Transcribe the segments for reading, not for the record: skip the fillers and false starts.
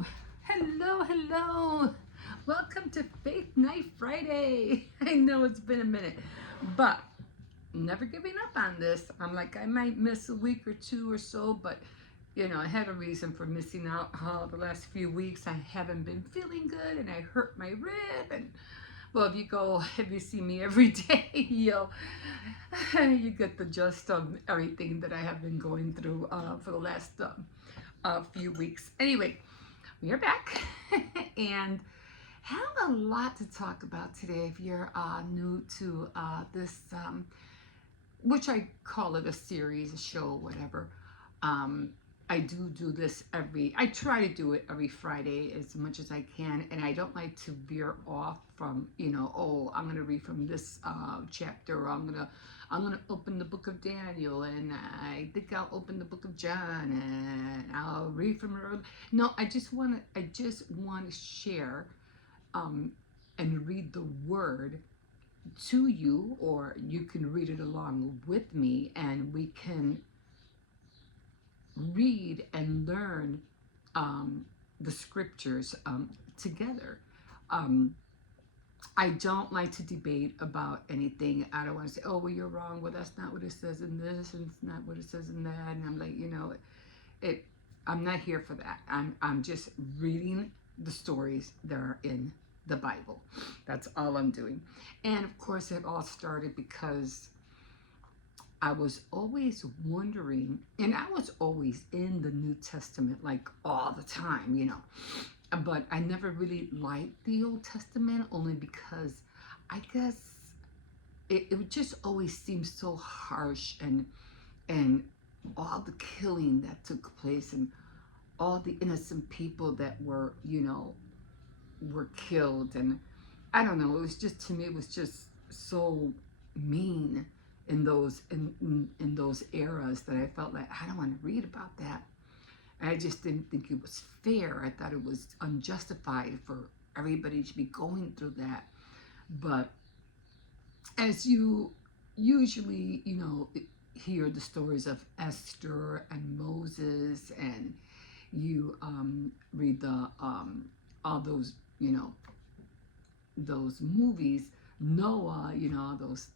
Hello, hello, hello. Welcome to Faith Night Friday. I know it's been a minute, but never giving up on this. I'm like, I might miss a week or two or so, but I had a reason for missing out. The last few weeks I haven't been feeling good and I hurt my rib. And well, if you see me every day, you get the gist of everything that I have been going through for the last few weeks. Anyway, we are back and have a lot to talk about today. If you're new to this, which I call it a series, a show, whatever. I do this I try to do it every Friday as much as I can, and I don't like to veer off from, oh, I'm going to read from this chapter, or I'm going to open the book of Daniel, and I think I'll open the book of John, and I'll read from her. No, I just want to share and read the word to you, or you can read it along with me, and we can read and learn the scriptures together. I don't like to debate about anything. I don't want to say, oh, well, you're wrong. Well, that's not what it says in this, and it's not what it says in that. And I'm like, I'm not here for that. I'm just reading the stories that are in the Bible. That's all I'm doing. And of course, it all started because I was always wondering, and I was always in the New Testament, like all the time, but I never really liked the Old Testament, only because I guess it just always seemed so harsh, and all the killing that took place, and all the innocent people that were killed, and I don't know, it was just, to me, it was just so mean in those eras that I felt like I don't want to read about that. I just didn't think it was fair. I thought it was unjustified for everybody to be going through that. But as you usually, hear the stories of Esther and Moses, and you read the all those, those movies, Noah, those,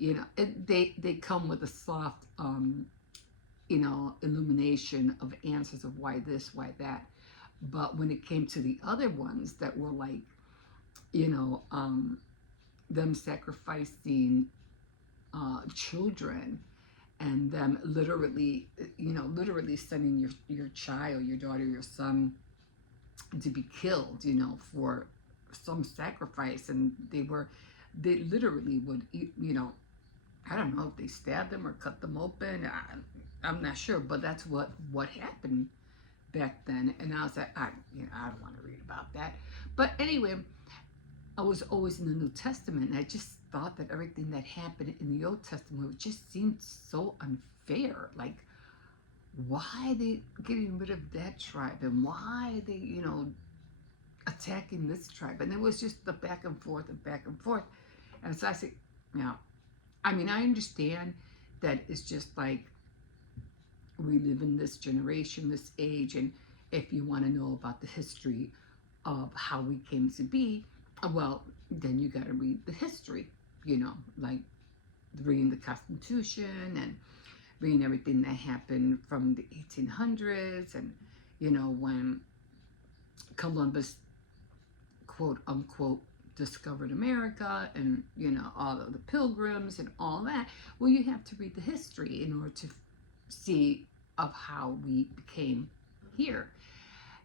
they come with a soft, illumination of answers of why this, why that. But when it came to the other ones that were like, them sacrificing children, and them literally sending your child, your daughter, your son to be killed, for some sacrifice, and they literally would eat, I don't know if they stabbed them or cut them open. I'm not sure, but that's what happened back then. And I was like, I don't want to read about that. But anyway, I was always in the New Testament, and I just thought that everything that happened in the Old Testament just seemed so unfair. Like, why are they getting rid of that tribe, and why are they, attacking this tribe? And it was just the back and forth and back and forth. And so I said, I understand that it's just like we live in this generation, this age, and if you want to know about the history of how we came to be, well, then you got to read the history, like reading the Constitution and reading everything that happened from the 1800s, and when Columbus, quote unquote, discovered America, and all of the pilgrims and all that. Well, you have to read the history in order to see of how we became here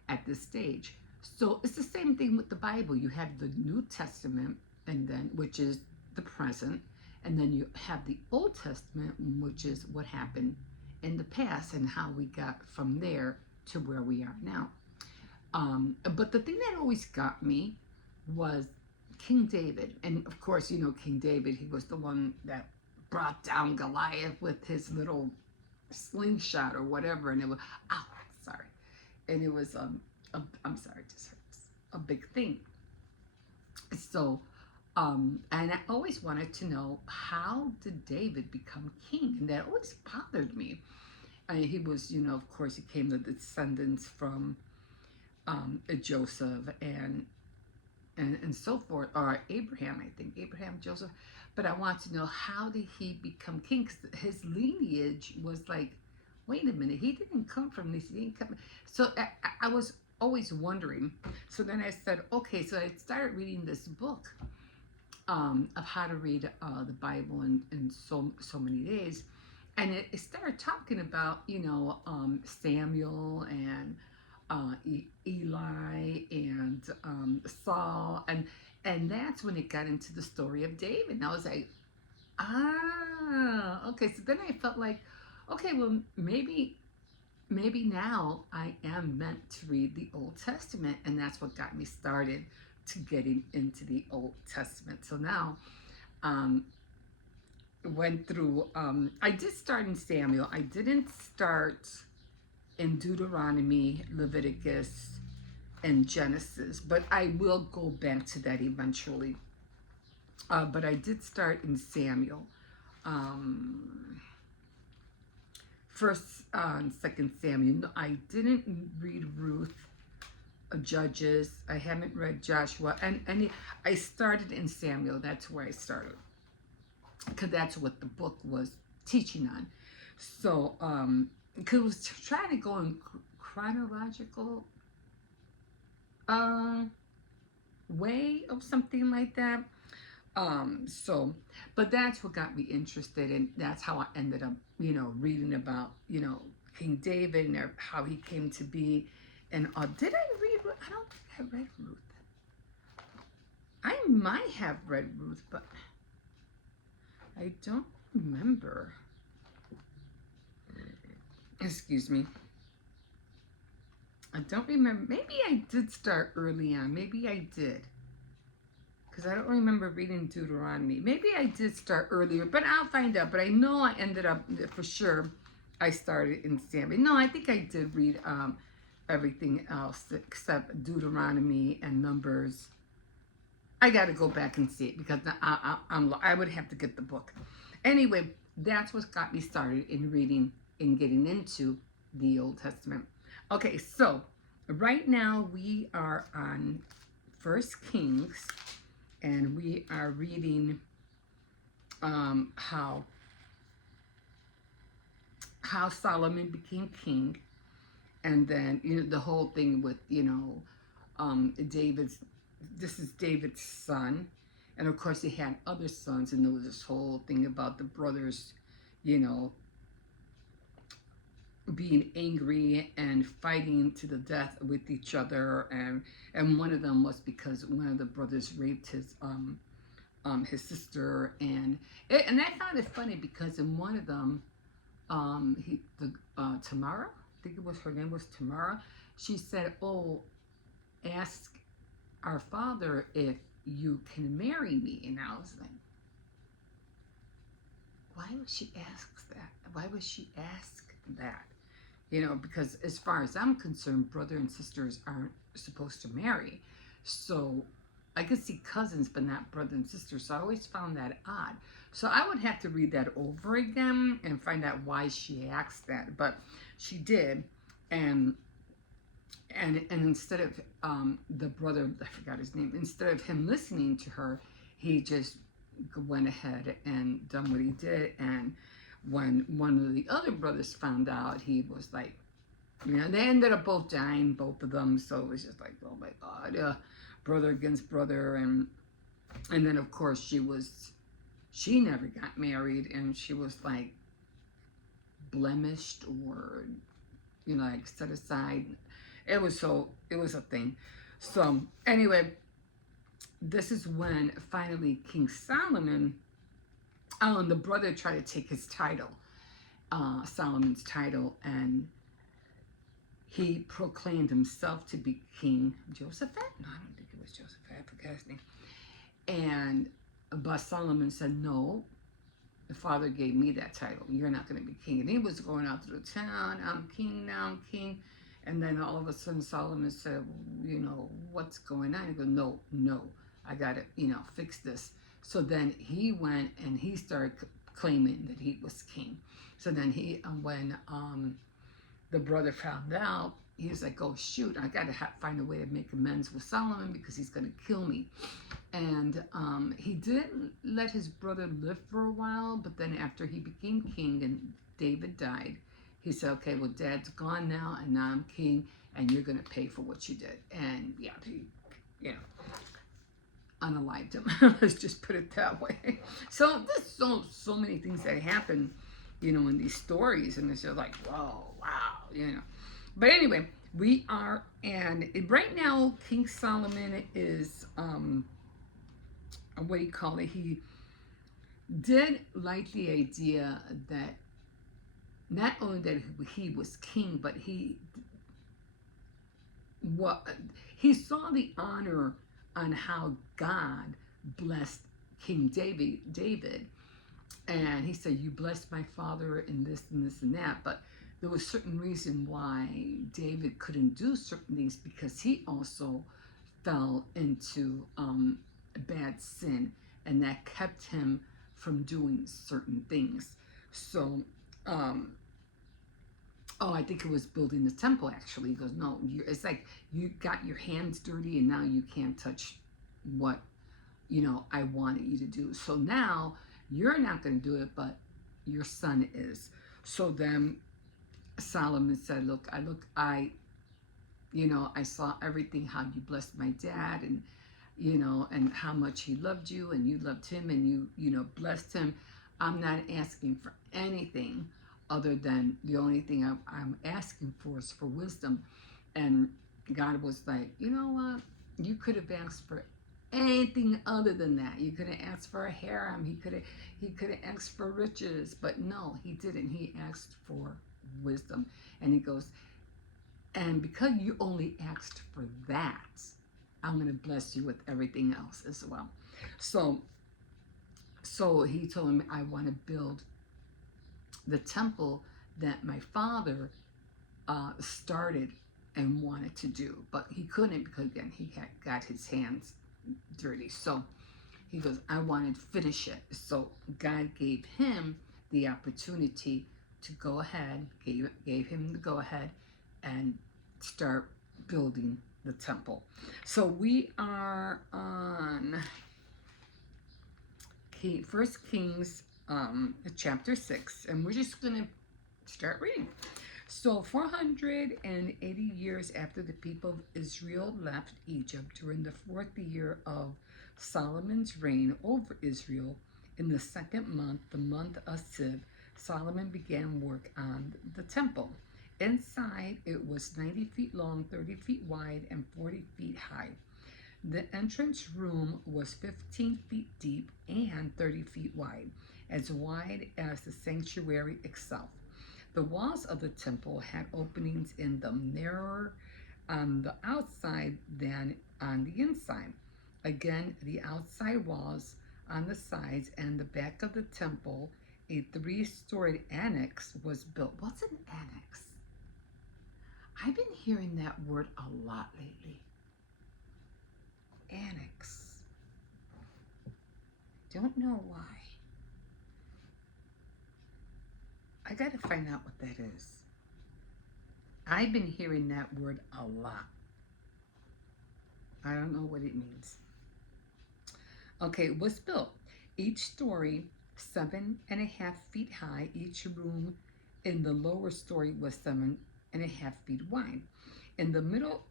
at this stage. So it's the same thing with the Bible. You have the New Testament, and then, which is the present, and then you have the Old Testament, which is what happened in the past and how we got from there to where we are now. But the thing that always got me was King David. And of course, King David, he was the one that brought down Goliath with his little slingshot or whatever. And it was, sorry. And it was, I'm sorry, it just hurts. A big thing. So, and I always wanted to know, how did David become king? And that always bothered me. He was, of course, he came the descendants from Joseph and so forth, or Abraham, I think, Abraham, Joseph. But I want to know, how did he become king? 'Cause his lineage was like, wait a minute, he didn't come from this. He didn't come. So I was always wondering. So then I said, okay. So I started reading this book of how to read the Bible in so many days, and it started talking about Samuel and Eli and Saul, and that's when it got into the story of David. And I was like, okay. So then I felt like, okay, well, maybe now I am meant to read the Old Testament, and that's what got me started to getting into the Old Testament. So now, went through. I did start in Samuel. I didn't start in Deuteronomy, Leviticus, and Genesis, but I will go back to that eventually. But I did start in Samuel. First and Second Samuel. No, I didn't read Ruth, Judges. I haven't read Joshua, and I started in Samuel. That's where I started, because that's what the book was teaching on. So, because it was trying to go in chronological way of something like that. So, but that's what got me interested, and that's how I ended up, reading about, King David and how he came to be. And did I read? I don't think I read Ruth. I might have read Ruth, but I don't remember. Excuse me. I don't remember. Maybe I did start early on. Maybe I did. Because I don't remember reading Deuteronomy. Maybe I did start earlier, but I'll find out. But I know I ended up, for sure, I started in Samuel. No, I think I did read everything else except Deuteronomy and Numbers. I got to go back and see it, because I would have to get the book. Anyway, that's what got me started in reading and getting into the Old Testament. Okay, so right now we are on First Kings, and we are reading how Solomon became king, and then the whole thing with David's. This is David's son, and of course he had other sons, and there was this whole thing about the brothers, being angry and fighting to the death with each other, and one of them was because one of the brothers raped his sister, and I found it funny, because in one of them, Tamara, I think it was, her name was Tamara, she said, "Oh, ask our father if you can marry me," and I was like, why would she ask that? Why would she ask that? Because as far as I'm concerned, brother and sisters aren't supposed to marry. So I could see cousins, but not brother and sister. So I always found that odd. So I would have to read that over again and find out why she asked that. But she did. And instead of the brother, I forgot his name, instead of him listening to her, he just went ahead and done what he did. And when one of the other brothers found out, he was like, they ended up both dying, both of them. So it was just like, oh my God, brother against brother. And then of course she never got married, and she was like blemished, or like set aside. It was a thing. So anyway, this is when finally King Solomon, and the brother tried to take his title, Solomon's title, and he proclaimed himself to be King Josephat. No, I don't think it was Josephat. I forgot his name. But Solomon said, "No, the father gave me that title. You're not going to be king." And he was going out through the town, "I'm king now, I'm king." And then all of a sudden Solomon said, "What's going on?" He goes, no, I got to, fix this. So then he went and he started claiming that he was king. So then when the brother found out, he was like, oh shoot, I got to find a way to make amends with Solomon because he's going to kill me. And he did let his brother live for a while, but then after he became king and David died, he said, okay, well, Dad's gone now, and now I'm king, and you're going to pay for what you did. And yeah, he, you know, unalived him. Let's just put it that way. So there's so many things that happen, you know, in these stories, and it's just like, whoa, wow, you know. But anyway, we are, and right now, King Solomon is, what do you call it? He did like the idea that not only that he was king, but what he saw the honor on how God blessed King David, and he said, "You blessed my father in this and this and that," but there was certain reason why David couldn't do certain things because he also fell into bad sin, and that kept him from doing certain things. So, oh, I think it was building the temple actually. He goes, no, it's like you got your hands dirty, and now you can't touch what I wanted you to do. So now you're not going to do it, but your son is. So then Solomon said, look, I saw everything, how you blessed my dad, and and how much he loved you, and you loved him, and you blessed him. I'm not asking for anything other than the only thing I'm asking for is for wisdom. And God was like, you know what? You could have asked for anything other than that. You could have asked for a harem. He could have asked for riches, but no, he didn't. He asked for wisdom. And he goes, and because you only asked for that, I'm going to bless you with everything else as well. So he told him, I want to build the temple that my father started and wanted to do, but he couldn't because again he got his hands dirty. So he goes, I want to finish it. So God gave him the opportunity to go ahead, gave him the go ahead and start building the temple. So we are on First Kings chapter 6, and we're just going to start reading. So 480 years after the people of Israel left Egypt, during the 4th year of Solomon's reign over Israel, in the 2nd month, the month of Siv, Solomon began work on the temple. Inside, it was 90 feet long, 30 feet wide, and 40 feet high. The entrance room was 15 feet deep and 30 feet wide as the sanctuary itself. The walls of the temple had openings in them narrower on the outside than on the inside. Again, the outside walls on the sides and the back of the temple, a 3-story annex was built. What's an annex? I've been hearing that word a lot lately. Annex. Don't know why. I got to find out what that is. I've been hearing that word a lot. I don't know what it means. Okay, it was built. Each story 7.5 feet high. Each room in the lower story was 7.5 feet wide. In the middle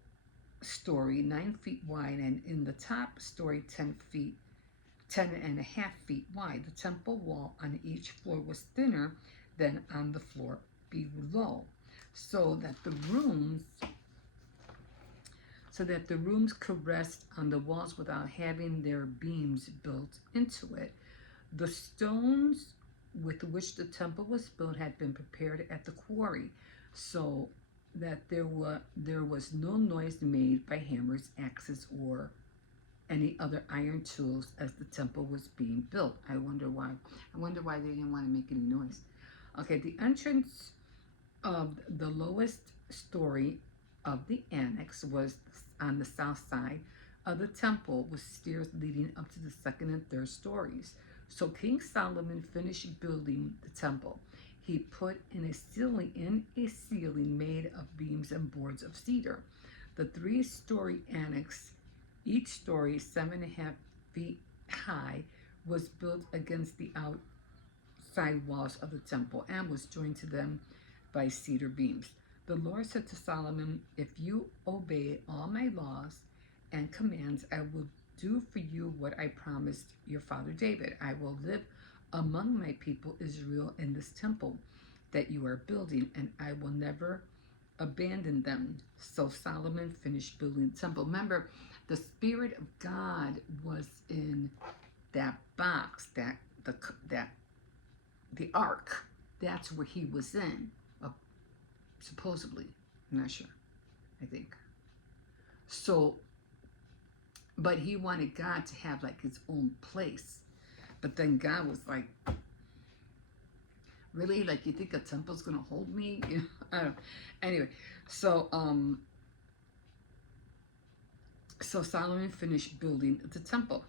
story 9 feet wide, and in the top story 10.5 feet wide. The temple wall on each floor was thinner than on the floor below, so that the rooms could rest on the walls without having their beams built into it. The stones with which the temple was built had been prepared at the quarry, so that there was no noise made by hammers, axes, or any other iron tools as the temple was being built. I wonder why they didn't want to make any noise. Okay, the entrance of the lowest story of the annex was on the south side of the temple, with stairs leading up to the 2nd and 3rd stories. So King Solomon finished building the temple. he put in a ceiling made of beams and boards of cedar. The three-story annex, each story 7.5 feet high, was built against the outside walls of the temple and was joined to them by cedar beams. The Lord said to Solomon, "If you obey all my laws and commands, I will do for you what I promised your father David. I will live among my people Israel in this temple that you are building, and I will never abandon them." So Solomon finished building the temple. Remember, the Spirit of God was in that box, that the ark. That's where he was in, supposedly. I'm not sure. I think so. But he wanted God to have like his own place. But then God was like, "Really? Like, you think a temple's gonna hold me?" You know, I don't. Anyway, so so Solomon finished building the temple.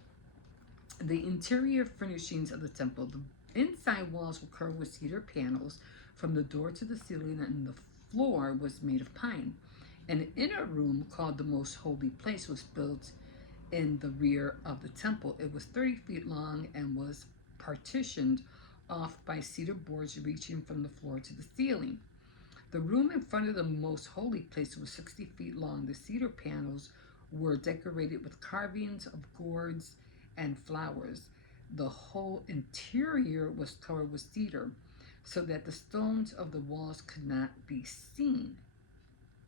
The interior furnishings of the temple, the inside walls were covered with cedar panels from the door to the ceiling, and the floor was made of pine. An inner room called the Most Holy Place was built in the rear of the temple. It was 30 feet long and was partitioned off by cedar boards reaching from the floor to the ceiling. The room in front of the Most Holy Place was 60 feet long. The cedar panels were decorated with carvings of gourds and flowers. The whole interior was covered with cedar so that the stones of the walls could not be seen.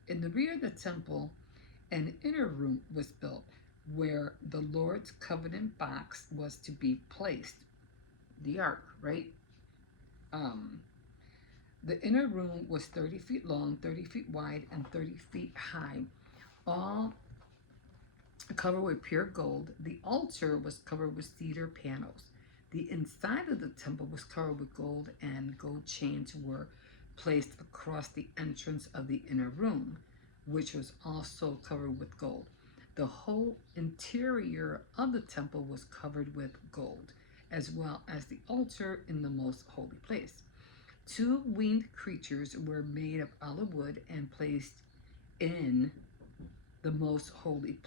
In the rear of the temple, an inner room was built where the Lord's covenant box was to be placed. The ark, right? The inner room was 30 feet long, 30 feet wide, and 30 feet high, all covered with pure gold. The altar was covered with cedar panels. The inside of the temple was covered with gold, and gold chains were placed across the entrance of the inner room, which was also covered with gold. The whole interior of the temple was covered with gold, as well as the altar in the most holy place. 2 winged creatures were made of olive wood and placed in the most holy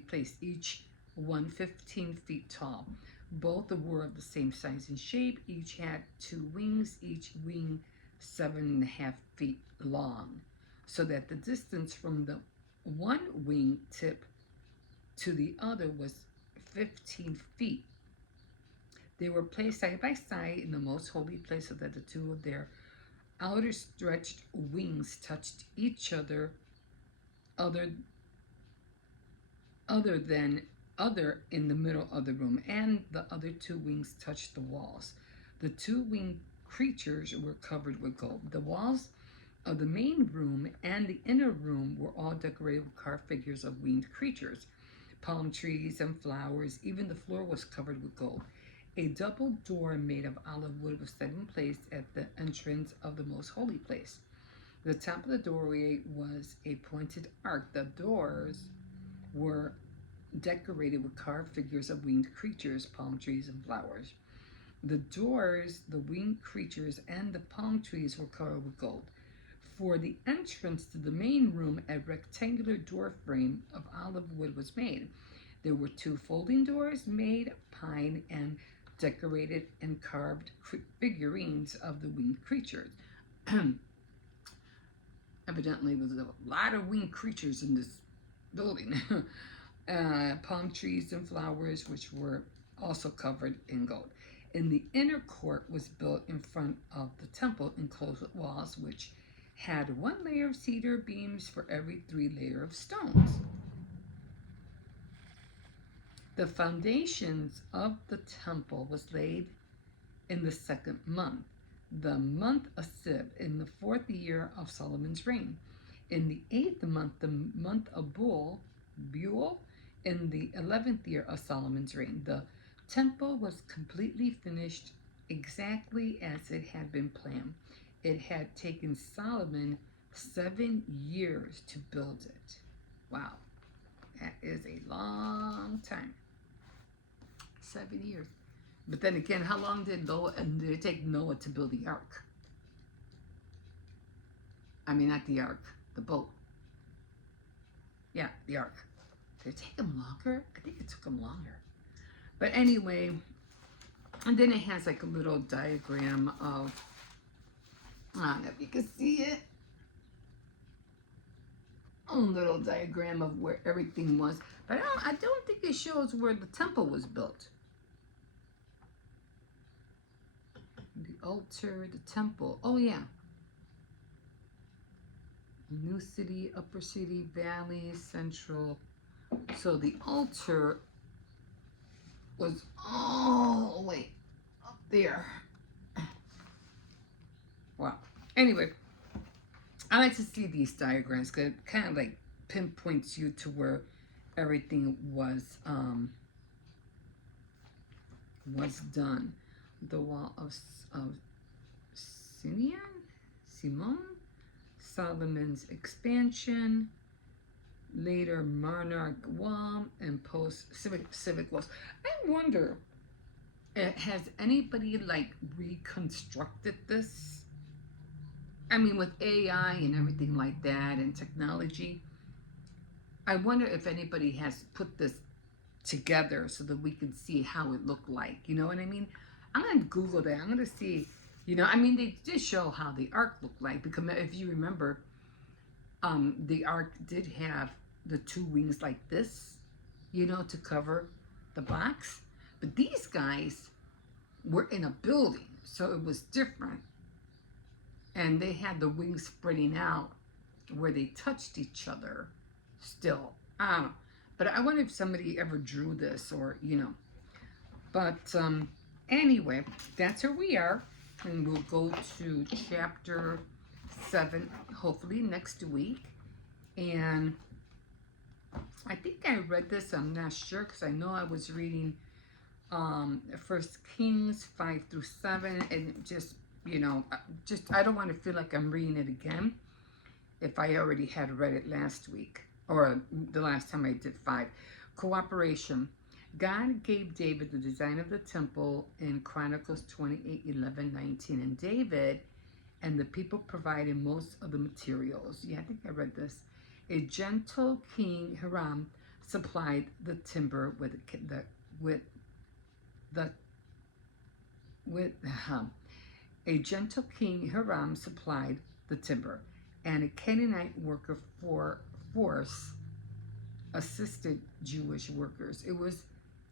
place, each one 15 feet tall. Both were of the same size and shape. Each had 2 wings, each wing 7.5 feet long, so that the distance from the one wing tip to the other was 15 feet. They were placed side by side in the most holy place so that the 2 of their outer stretched wings touched each other in the middle of the room, and the other 2 wings touched the walls. The 2 winged creatures were covered with gold. The walls of the main room and the inner room were all decorated with carved figures of winged creatures, palm trees and flowers. Even the floor was covered with gold. A double door made of olive wood was set in place at the entrance of the most holy place. The top of the doorway was a pointed arc. The doors were decorated with carved figures of winged creatures, palm trees, and flowers. The doors, the winged creatures, and the palm trees were covered with gold. For the entrance to the main room, a rectangular door frame of olive wood was made. There were 2 folding doors made of pine and decorated and carved figurines of the winged creatures. Evidently, there was a lot of winged creatures in this building. Palm trees and flowers, which were also covered in gold. In the inner court was built in front of the temple, enclosed with walls, which had 1 layer of cedar beams for every 3 layers of stones. The foundations of the temple was laid in the 2nd month, the month Asib, in the 4th year of Solomon's reign. In the 8th month, the month of Bul, in the 11th year of Solomon's reign. The temple was completely finished exactly as it had been planned. It had taken Solomon 7 years to build it. Wow, that is a long time. 7 years. But then again, how long did it take Noah to build the ark? I mean, not the ark, the boat. Yeah, the ark. Did it take them longer? I think it took them longer. But anyway, and then it has like a little diagram of, I don't know if you can see it. A little diagram of where everything was. But I don't think it shows where the temple was built. The altar, the temple. Oh, yeah. New city, upper city, valley, central. So the altar was all the way up there. Wow. Anyway, I like to see these diagrams because it kind of like pinpoints you to where everything was done. The wall of Simon, Solomon's expansion, later monarch wall, and post civic walls. I wonder, has anybody like reconstructed this? I mean, with AI and everything like that and technology, I wonder if anybody has put this together so that we can see how it looked like. You know what I mean? I'm going to Google that. I'm going to see, I mean, they did show how the ark looked like. Because if you remember, the ark did have the two wings like this, to cover the box. But these guys were in a building, so it was different. And they had the wings spreading out where they touched each other still. I don't know. But I wonder if somebody ever drew this or, But anyway, that's where we are. And we'll go to chapter 7, hopefully next week. And I think I read this. I'm not sure because I know I was reading 1 Kings 5 through 7. And just, I don't want to feel like I'm reading it again if I already had read it last week or the last time I did 5. Cooperation. God gave David the design of the temple in Chronicles 28, 11, 19. And David and the people provided most of the materials. Yeah, I think I read this. A gentle king Hiram supplied the timber a gentle king Hiram supplied the timber, and a Canaanite worker force assisted Jewish workers. It was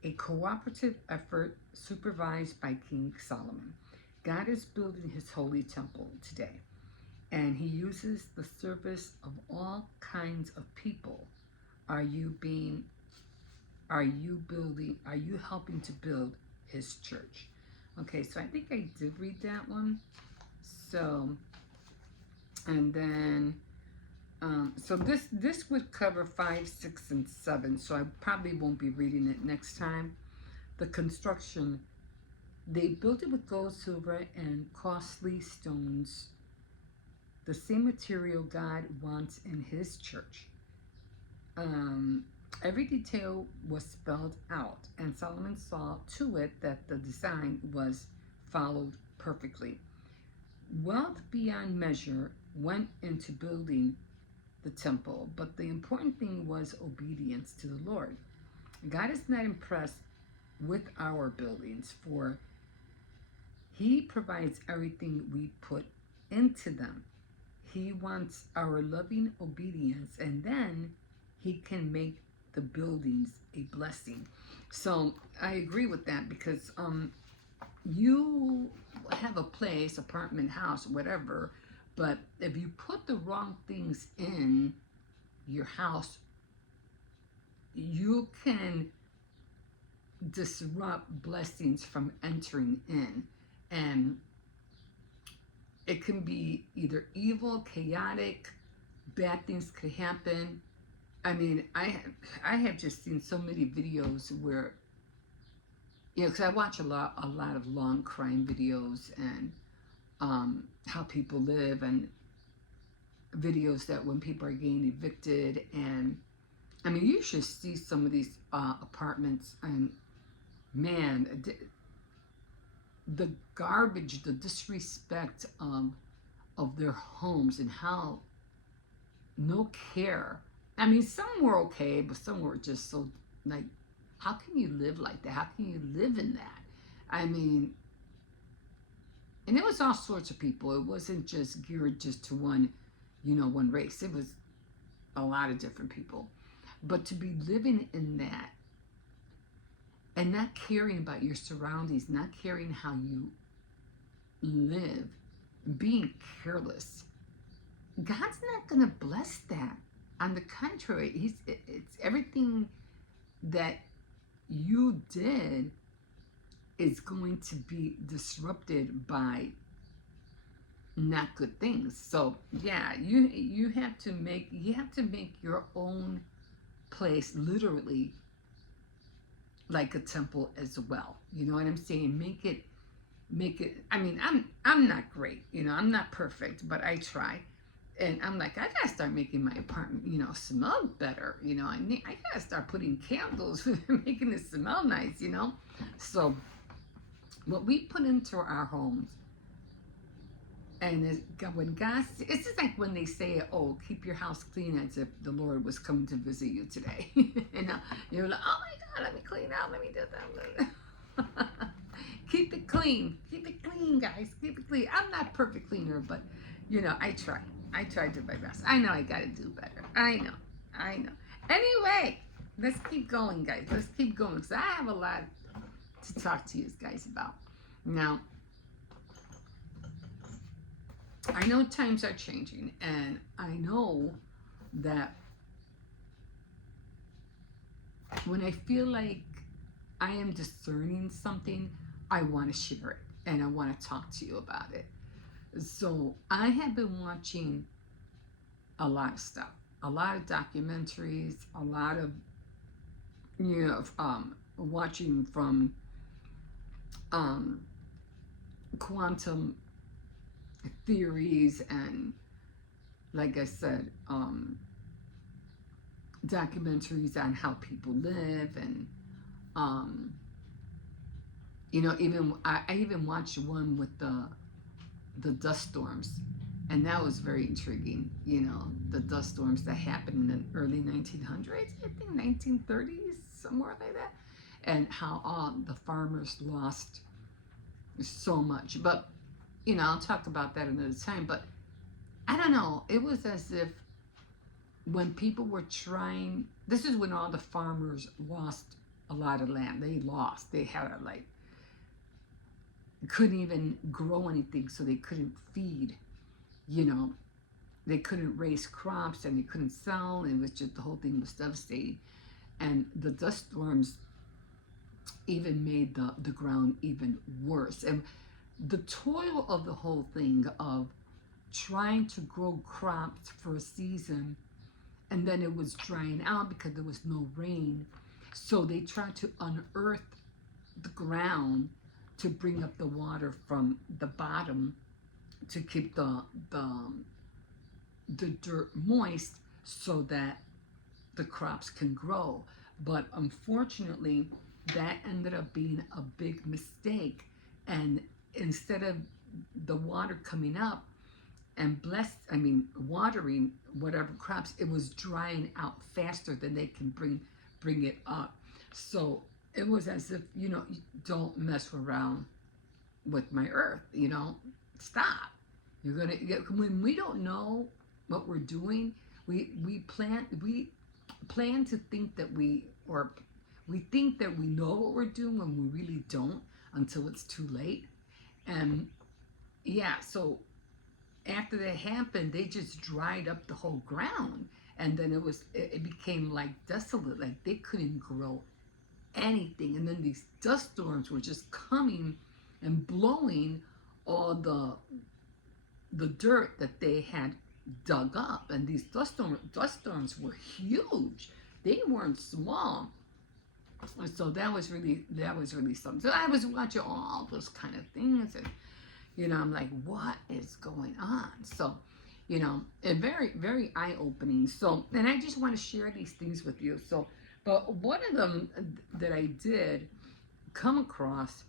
a cooperative effort supervised by King Solomon. God is building his holy temple today, and he uses the service of all kinds of people. Are you helping to build his church? Okay, so I think I did read that one. So, and then, so this would cover 5, 6, and 7. So I probably won't be reading it next time. The construction, they built it with gold, silver, and costly stones. The same material God wants in his church. Every detail was spelled out, and Solomon saw to it that the design was followed perfectly. Wealth beyond measure went into building the temple, but the important thing was obedience to the Lord. God is not impressed with our buildings, for he provides everything we put into them. He wants our loving obedience, and then he can make the buildings a blessing. So I agree with that, because you have a place, apartment, house, whatever, but if you put the wrong things in your house, you can disrupt blessings from entering in, and it can be either evil, chaotic, bad things could happen. I mean, I have just seen so many videos where, because I watch a lot of long crime videos and how people live, and videos that when people are getting evicted, and I mean, you should see some of these apartments, and man, the garbage, the disrespect of their homes, and how no care. I mean, some were okay, but some were just so like, how can you live like that? How can you live in that? I mean, and it was all sorts of people. It wasn't just geared just to one, one race. It was a lot of different people. But to be living in that and not caring about your surroundings, not caring how you live, being careless, God's not going to bless that. On the contrary, it's everything that you did is going to be disrupted by not good things. So yeah, you have to make your own place literally like a temple as well. You know what I'm saying? Make it. I mean, I'm not great. I'm not perfect, but I try. And I'm like, I gotta start making my apartment, smell better. I gotta start putting candles, making it smell nice. So what we put into our homes, and when God, it's just like when they say, "Oh, keep your house clean," as if the Lord was coming to visit you today. You're like, "Oh my God, let me clean out. Let me do that." Keep it clean. Keep it clean, guys. Keep it clean. I'm not a perfect cleaner, but I try. I try to do my best. I know I gotta do better. I know. Anyway, let's keep going, guys. Let's keep going because I have a lot to talk to you guys about. Now, I know times are changing, and I know that when I feel like I am discerning something, I want to share it and I want to talk to you about it. So I have been watching a lot of stuff, a lot of documentaries, a lot of watching from um, quantum theories and, like I said, documentaries on how people live and even I even watched one with the dust storms, and that was very intriguing. The dust storms that happened in the early 1900s, I think 1930s, somewhere like that, and how all the farmers lost so much. But I'll talk about that another time. But I don't know. It was as if when people were trying, this is when all the farmers lost a lot of land. They had couldn't even grow anything, so they couldn't feed, they couldn't raise crops and they couldn't sell. It was just, the whole thing was devastating. And the dust storms even made the ground even worse. And the toil of the whole thing of trying to grow crops for a season, and then it was drying out because there was no rain. So they tried to unearth the ground to bring up the water from the bottom to keep the dirt moist so that the crops can grow. But unfortunately, that ended up being a big mistake. And instead of the water coming up and watering whatever crops, it was drying out faster than they can bring it up. So it was as if, don't mess around with my earth, stop. You're gonna when we don't know what we're doing, we plan to think that we think that we know what we're doing when we really don't until it's too late. And yeah, so after that happened, they just dried up the whole ground, and then it became like desolate, like they couldn't grow anything. And then these dust storms were just coming and blowing all the dirt that they had dug up. And these dust storms were huge. They weren't small. So that was really something. So I was watching all those kind of things, and I'm like, what is going on? So, and very, very eye-opening. So, and I just want to share these things with you. So, but one of them that I did come across,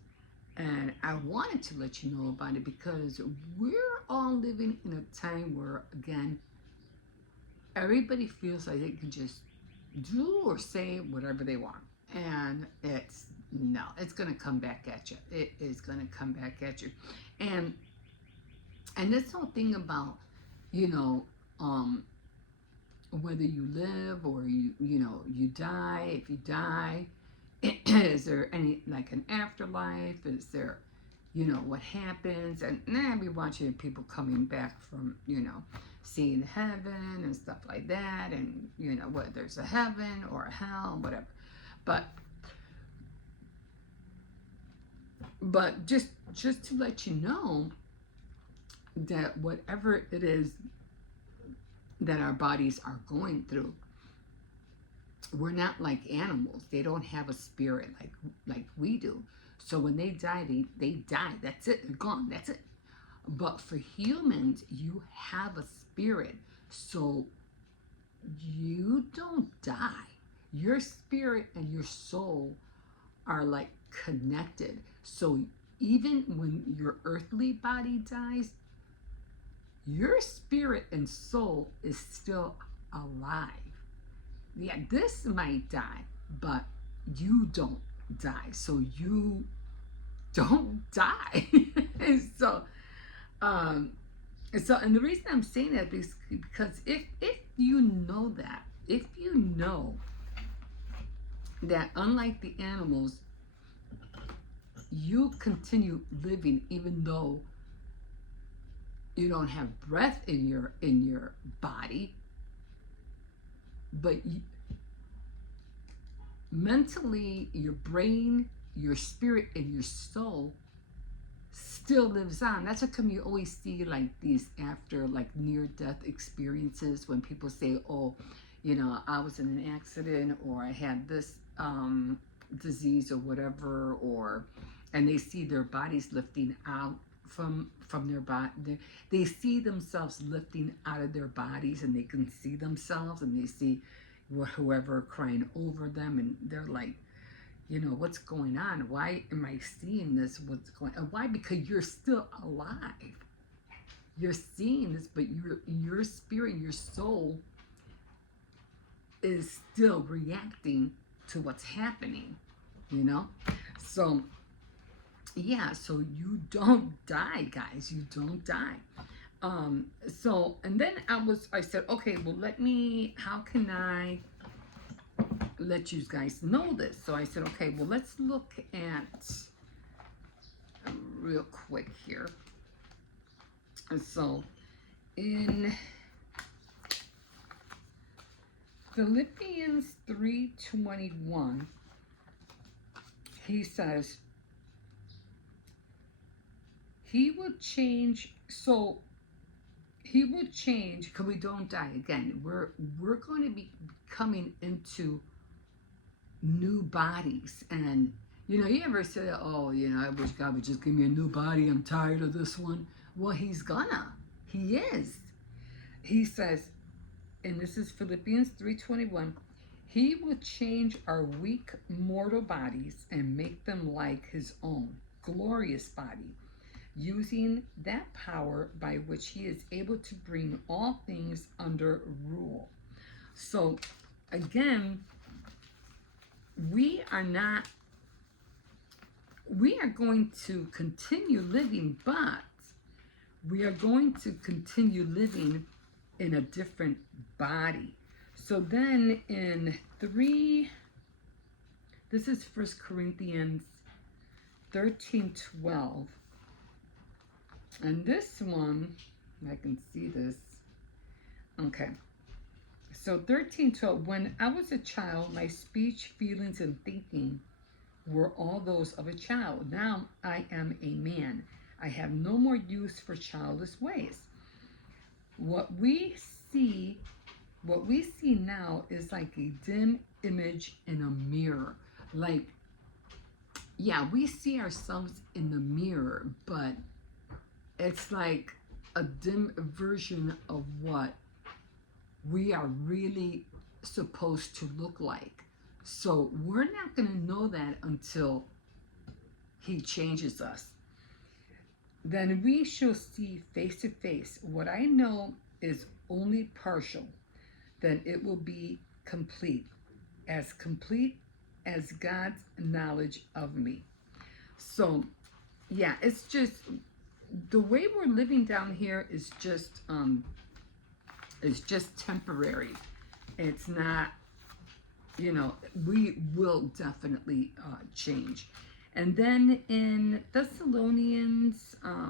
and I wanted to let you know about it because we're all living in a time where, again, everybody feels like they can just do or say whatever they want. And it's no, it's going to come back at you. It is going to come back at you. And this whole thing about, you know, whether you live or you die, if you die, is there any like an afterlife? Is there, what happens? And then I'll be watching people coming back from, seeing heaven and stuff like that, and whether there's a heaven or a hell, whatever. But just to let you know that whatever it is that our bodies are going through, we're not like animals. They don't have a spirit like we do. So when they die, they die. That's it. They're gone. That's it. But for humans, you have a spirit. So you don't die. Your spirit and your soul are like connected. So even when your earthly body dies, your spirit and soul is still alive. Yeah, this might die, but you don't die. So you don't die. so, um, and the reason I'm saying that is because if you know that, if you know that unlike the animals, you continue living even though you don't have breath in your body, but mentally your brain, your spirit, and your soul still lives on. That's how come you always see like these after like near-death experiences when people say, oh, I was in an accident, or I had this disease or whatever, and they see their bodies lifting out from their body. They see themselves lifting out of their bodies, and they can see themselves, and they see whoever crying over them, and they're like, what's going on? Why am I seeing this? What's going on? Why? Because you're still alive. You're seeing this, but your spirit, your soul is still reacting to what's happening, So, yeah, so you don't die, guys. You don't die. So, and then I said, okay, well, how can I let you guys know this? So I said, okay, well, let's look at real quick here. And so in Philippians 3:21, he says he will change. So he will change because we don't die again. We're going to be coming into new bodies. And you ever say, oh, I wish God would just give me a new body, I'm tired of this one. Well, he is. He says, and this is Philippians 3:21, he will change our weak mortal bodies and make them like his own glorious body, using that power by which he is able to bring all things under rule. So again, we are going to continue living, but we are going to continue living in a different body. So then in this is 1 Corinthians 13:12. And this one, I can see this. Okay. So 13:12, when I was a child, my speech, feelings, and thinking were all those of a child. Now I am a man. I have no more use for childish ways. What we see now is like a dim image in a mirror. Like, yeah, we see ourselves in the mirror, but it's like a dim version of what we are really supposed to look like. So we're not going to know that until he changes us. Then we shall see face to face. What I know is only partial. then it will be complete as God's knowledge of me. So, yeah, it's just the way we're living down here is just temporary. It's not, we will definitely change. And then in Thessalonians, I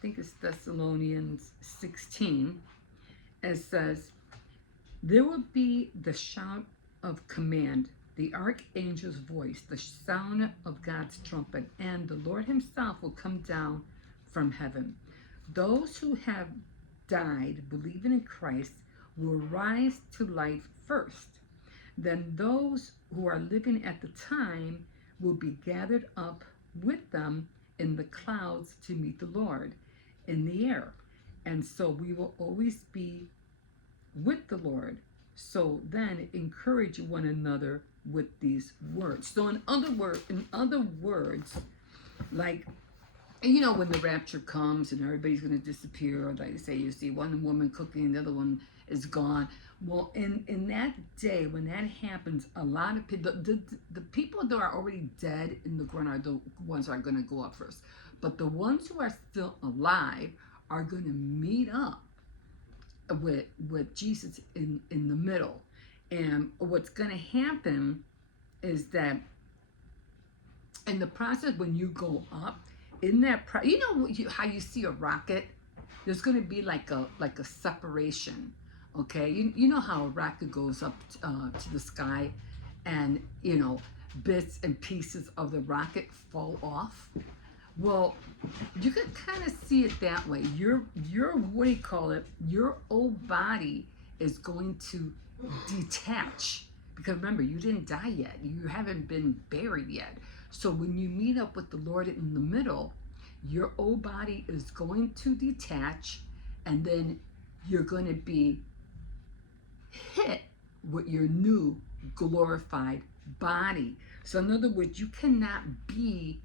think it's Thessalonians 16, it says, there will be the shout of command, the archangel's voice, the sound of God's trumpet, and the Lord himself will come down from heaven. Those who have died believing in Christ will rise to life first. Then those who are living at the time will be gathered up with them in the clouds to meet the Lord in the air. And so we will always be with the Lord. So then encourage one another with these words. So in other words, like, when the rapture comes and everybody's going to disappear, or like say you see one woman cooking and the other one is gone. Well, in that day when that happens, a lot of people, the people that are already dead in the ground are the ones that are going to go up first. But the ones who are still alive are going to meet up with Jesus in the middle. And what's going to happen is that in the process when you go up, in that how you see a rocket, there's going to be like a separation. Okay, you know how a rocket goes up to the sky, and bits and pieces of the rocket fall off. Well, you can kind of see it that way. Your what do you call it? Your old body is going to detach, because remember, you didn't die yet. You haven't been buried yet. So when you meet up with the Lord in the middle, your old body is going to detach, and then you're going to be hit with your new glorified body. So in other words, you cannot be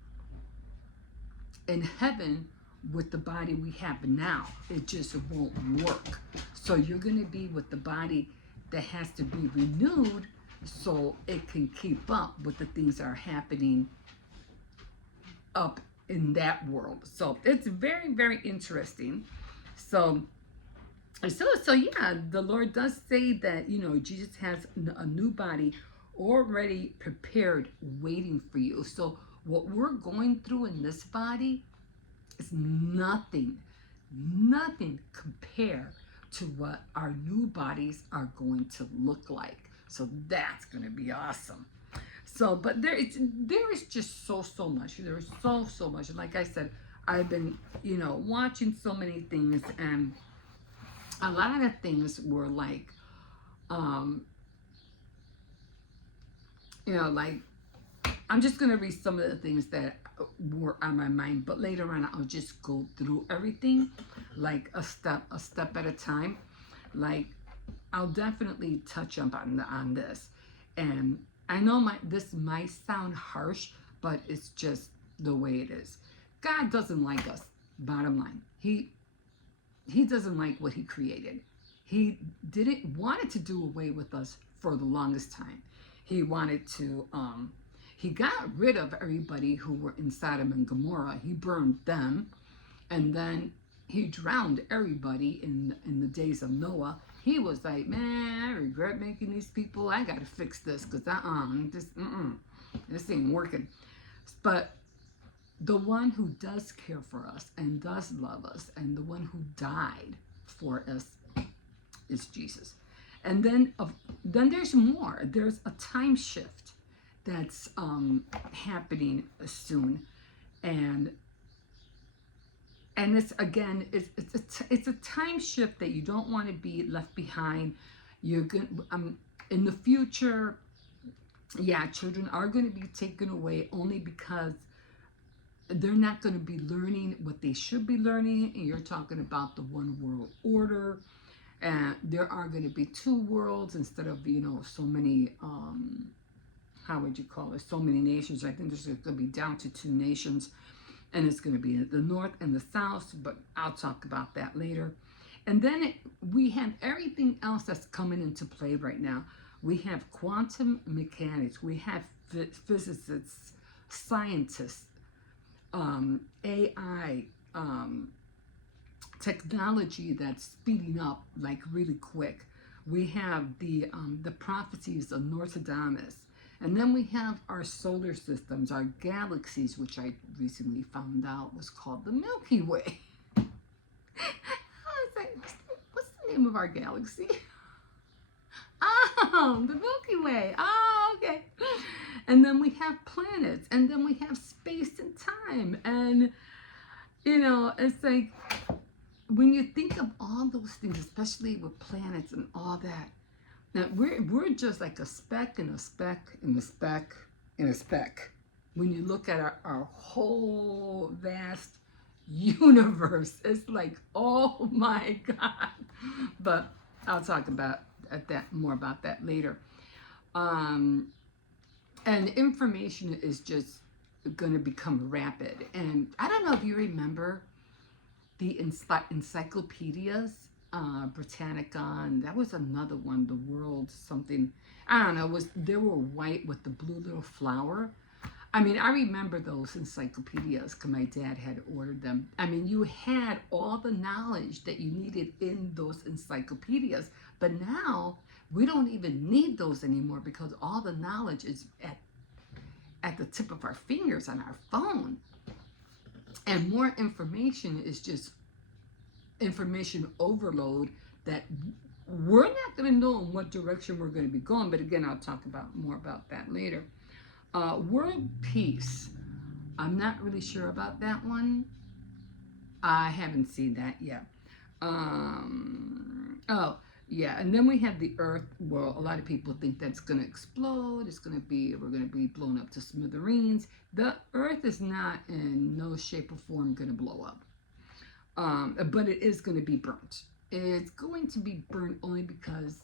in heaven with the body we have now. It just won't work. So you're going to be with the body that has to be renewed so it can keep up with the things that are happening up in that world. So it's very, very interesting. So yeah, the Lord does say that, Jesus has a new body already prepared, waiting for you. So what we're going through in this body is nothing compared to what our new bodies are going to look like. So that's going to be awesome. So, but there is just so much. There's so much. And like I said, I've been, watching so many things, and a lot of things were like, like, I'm just going to read some of the things that were on my mind, but later on I'll just go through everything like a step at a time. Like, I'll definitely touch up on this. And I know this might sound harsh, but it's just the way it is. God doesn't like us, bottom line. He doesn't like what he created. He wanted to do away with us for the longest time. He wanted to, he got rid of everybody who were in Sodom and Gomorrah. He burned them, and then he drowned everybody in the days of Noah. He was like, man, I regret making these people. I got to fix this, because this ain't working. But the one who does care for us and does love us, and the one who died for us, is Jesus. And then there's more. There's a time shift that's happening soon, and it's again, it's a time shift that you don't want to be left behind. You're going in the future. Yeah, children are going to be taken away only because they're not going to be learning what they should be learning. And you're talking about the one world order, and there are going to be two worlds instead of so many. How would you call it? So many nations. I think there's going to be down to two nations. And it's going to be the North and the South, but I'll talk about that later. And then we have everything else that's coming into play right now. We have quantum mechanics, we have physicists, scientists, AI, technology that's speeding up like really quick. We have the prophecies of Nostradamus. And then we have our solar systems, our galaxies, which I recently found out was called the Milky Way. I was like, what's the name of our galaxy? Oh, the Milky Way. Oh, okay. And then we have planets, and then we have space and time. And, it's like, when you think of all those things, especially with planets and all that, now we're just like a speck and a speck and a speck and a speck. When you look at our whole vast universe, it's like, oh my God. But I'll talk about more about that later. And information is just going to become rapid. And I don't know if you remember the encyclopedias, Britannica, and that was another one, the World something. I don't know. They were white with the blue little flower. I mean, I remember those encyclopedias because my dad had ordered them. I mean, you had all the knowledge that you needed in those encyclopedias, but now we don't even need those anymore because all the knowledge is at the tip of our fingers on our phone. And more information is just information overload that we're not going to know in what direction we're going to be going. But again, I'll talk more about that later. World peace. I'm not really sure about that one. I haven't seen that yet. Oh, yeah. And then we have the Earth. Well, a lot of people think that's going to explode. We're going to be blown up to smithereens. The Earth is not in no shape or form going to blow up. But it is going to be burnt. It's going to be burnt only because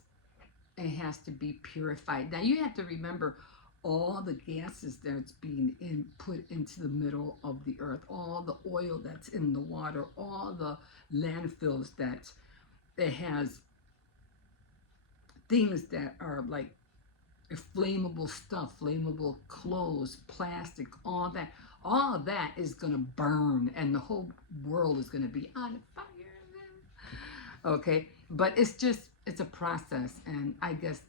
it has to be purified. Now, you have to remember all the gases that's being put into the middle of the earth, all the oil that's in the water, all the landfills that it has things that are like flammable stuff, flammable clothes, plastic, all that is going to burn, and the whole world is going to be on fire. Okay, but it's a process, and I guess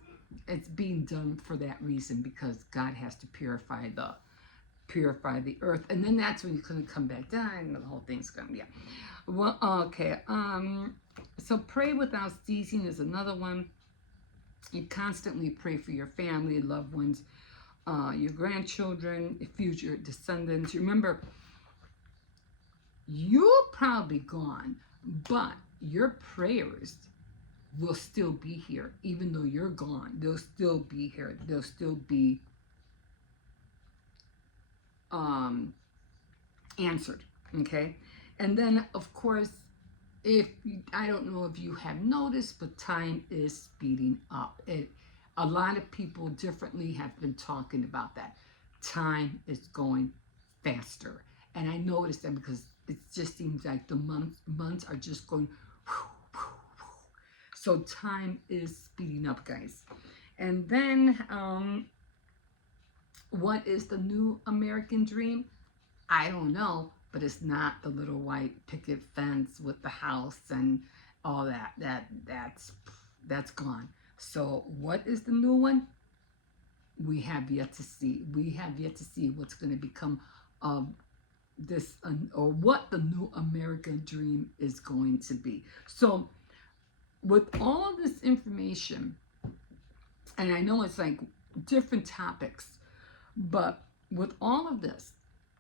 it's being done for that reason because God has to purify the earth, and then that's when you're going to come back down, and the whole thing's going to be. Well, okay. So pray without ceasing is another one. You constantly pray for your family, loved ones, your grandchildren, future descendants. Remember, you're probably gone, but your prayers will still be here. Even though you're gone, they'll still be here. They'll still be answered. Okay? And then, of course, I don't know if you have noticed, but time is speeding up. A lot of people differently have been talking about that. Time is going faster. And I noticed that because it just seems like the months are just going whew, whew, whew. So time is speeding up, guys. And then what is the new American dream? I don't know, but it's not the little white picket fence with the house and all that. That's gone. So what is the new one? We have yet to see. We have yet to see what's going to become of this, or what the new American dream is going to be. So with all of this information, and I know it's like different topics, but with all of this,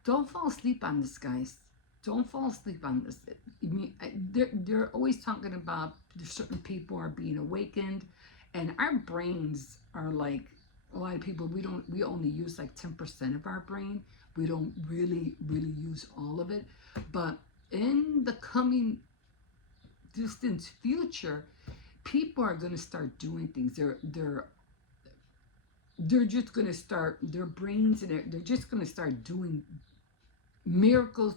don't fall asleep on this, guys. Don't fall asleep on this. I mean, they're always talking about certain people are being awakened, and our brains are like, a lot of people, we only use like 10% of our brain. We don't really use all of it. But in the coming distant future, people are going to start doing things. They're just going to start, their brains, and they're just going to start doing miracle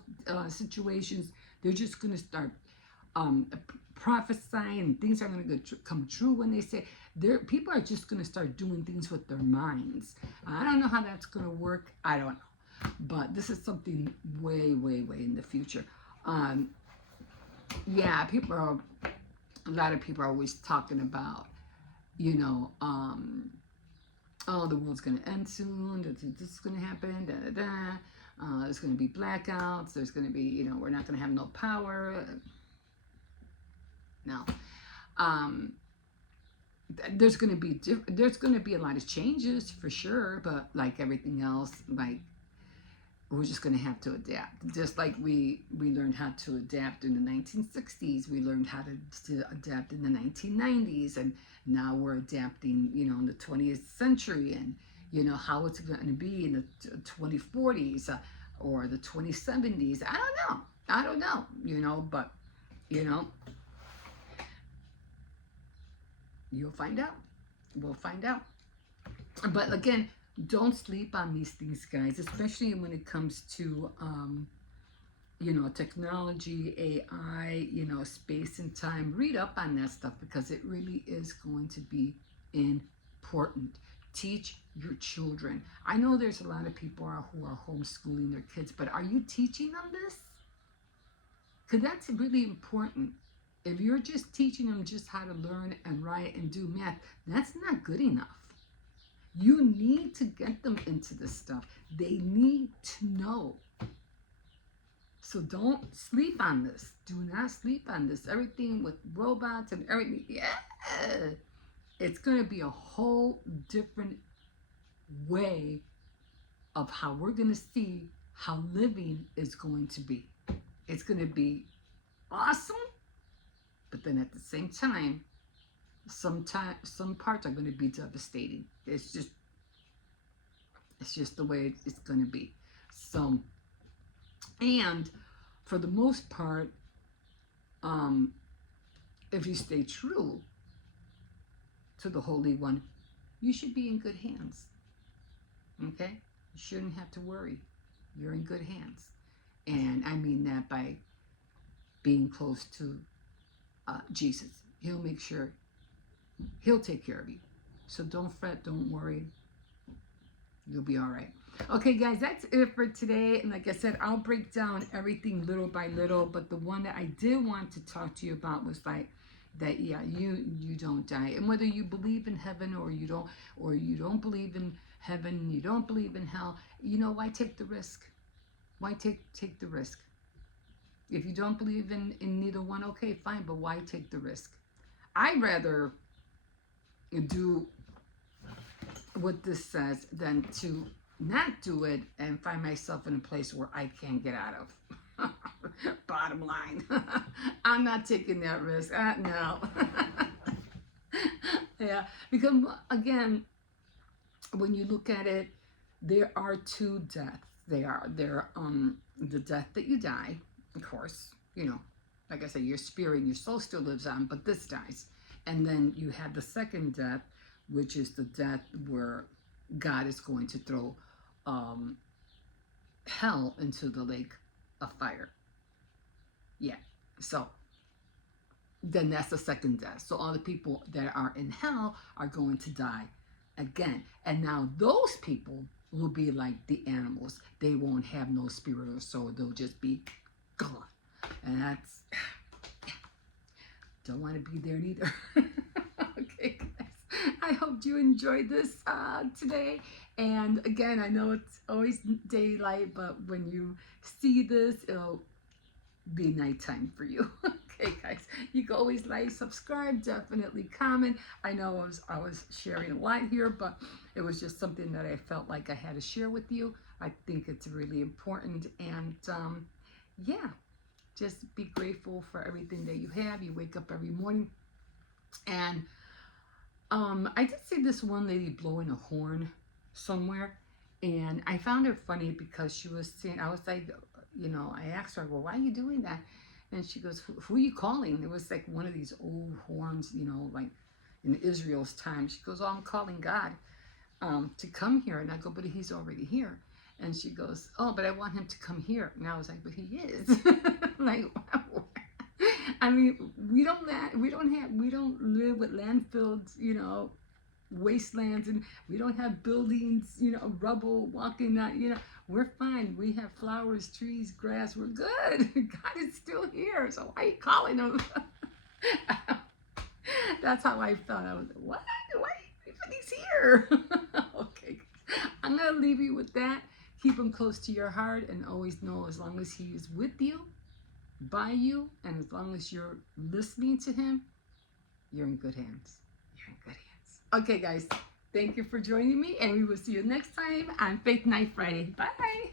situations. They're just going to start prophesying and things are going to come true when they say. People are just going to start doing things with their minds. I don't know how that's going to work. I don't know. But this is something way, way, way in the future. Yeah, a lot of people are always talking about, you know, oh, the world's going to end soon. This is going to happen. Da, da, da. There's going to be blackouts. There's going to be, you know, we're not going to have no power. No. There's going to be a lot of changes for sure, but like everything else, like we're just going to have to adapt. Just like we learned how to adapt in the 1960s, we learned how to adapt in the 1990s, and now we're adapting, you know, in the 20th century, and you know how it's going to be in the 2040s or the 2070s. I don't know, you know, but you know, you'll find out. We'll find out. But again, don't sleep on these things, guys, especially when it comes to, you know, technology, AI, you know, space and time. Read up on that stuff because it really is going to be important. Teach your children. I know there's a lot of people who are homeschooling their kids, but are you teaching them this? Because that's really important. If you're just teaching them just how to learn and write and do math, that's not good enough. You need to get them into this stuff. They need to know. So don't sleep on this. Do not sleep on this. Everything with robots and everything. Yeah. It's going to be a whole different way of how we're going to see how living is going to be. It's going to be awesome. But then at the same time, some parts are going to be devastating. It's just the way it's going to be. So, and for the most part, if you stay true to the Holy One, you should be in good hands. Okay? You shouldn't have to worry. You're in good hands. And I mean that by being close to Jesus. He'll make sure, he'll take care of you. So don't fret, don't worry. You'll be all right. Okay, guys, that's it for today. And like I said, I'll break down everything little by little. But the one that I did want to talk to you about was like that. Yeah, you don't die, and whether you believe in heaven or you don't believe in heaven, you don't believe in hell. You know, why take the risk? Why take the risk? If you don't believe in neither one, okay, fine. But why take the risk? I'd rather do what this says than to not do it and find myself in a place where I can't get out of. Bottom line. I'm not taking that risk. No. Yeah, because again, when you look at it, there are two deaths. There the death that you die, of course, you know, like I said, your spirit, your soul still lives on, but this dies. And then you have the second death, which is the death where God is going to throw hell into the lake of fire. Yeah. So then that's the second death. So all the people that are in hell are going to die again. And now those people will be like the animals. They won't have no spirit or soul. They'll just be gone. And that's, don't want to be there neither. Okay, guys. I hope you enjoyed this today. And again, I know it's always daylight, but when you see this, it'll be nighttime for you. Okay, guys. You can always like, subscribe, definitely comment. I know I was sharing a lot here, but it was just something that I felt like I had to share with you. I think it's really important. And yeah, just be grateful for everything that you have. You wake up every morning. And I did see this one lady blowing a horn somewhere, and I found her funny because she was saying, I was like, you know, I asked her, well, why are you doing that? And she goes, who are you calling? It was like one of these old horns, you know, like in Israel's time. She goes, oh, I'm calling God to come here. And I go, but he's already here. And she goes, oh, but I want him to come here. And I was like, but he is. Like, wow. I mean, we don't live with landfills, wastelands, and we don't have buildings, rubble walking out, we're fine. We have flowers, trees, grass. We're good. God is still here. So why are you calling him? That's how I felt. I was like, what? Why? He's here. Okay. I'm going to leave you with that. Keep him close to your heart and always know as long as he is with you, by you, and as long as you're listening to him, you're in good hands. You're in good hands. Okay, guys. Thank you for joining me, and we will see you next time on Faith Night Friday. Bye.